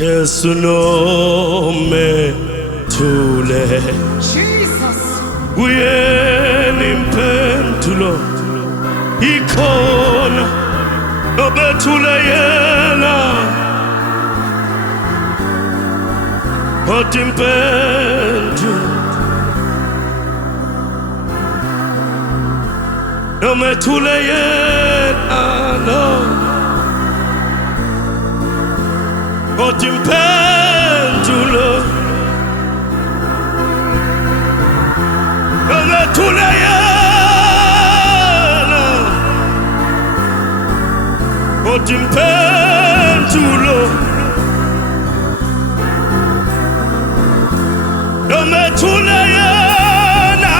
Jesu nomethule Jesus. uyena impendulo ikhona nomethule yena kodwa impendulo nomethule yena no kodwa impendulo nomethule yena kodwa impendulo nomethule yena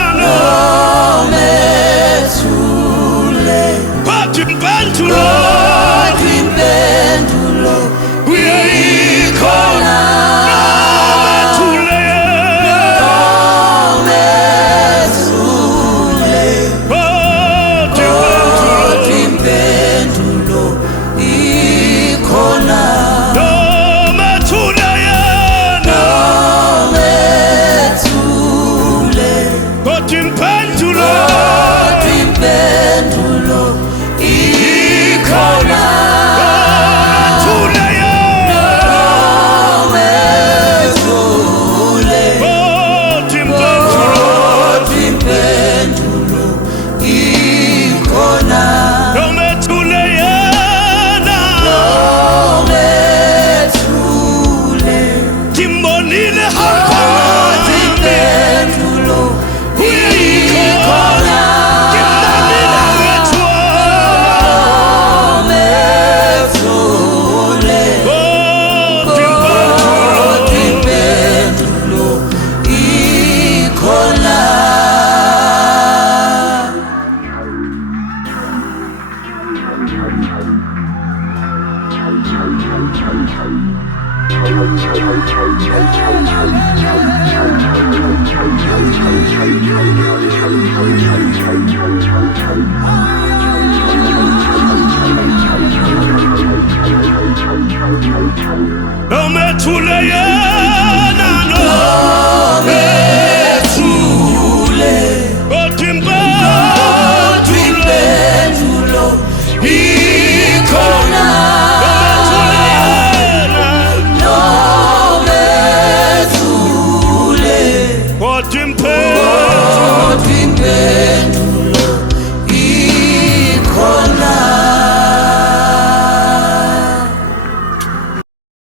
Nomethule. kodwa impendulo Impendulo. uyayikhona nomethule yena nomethule kodwa impendulo ikhona Nomethule. kodwa impendulo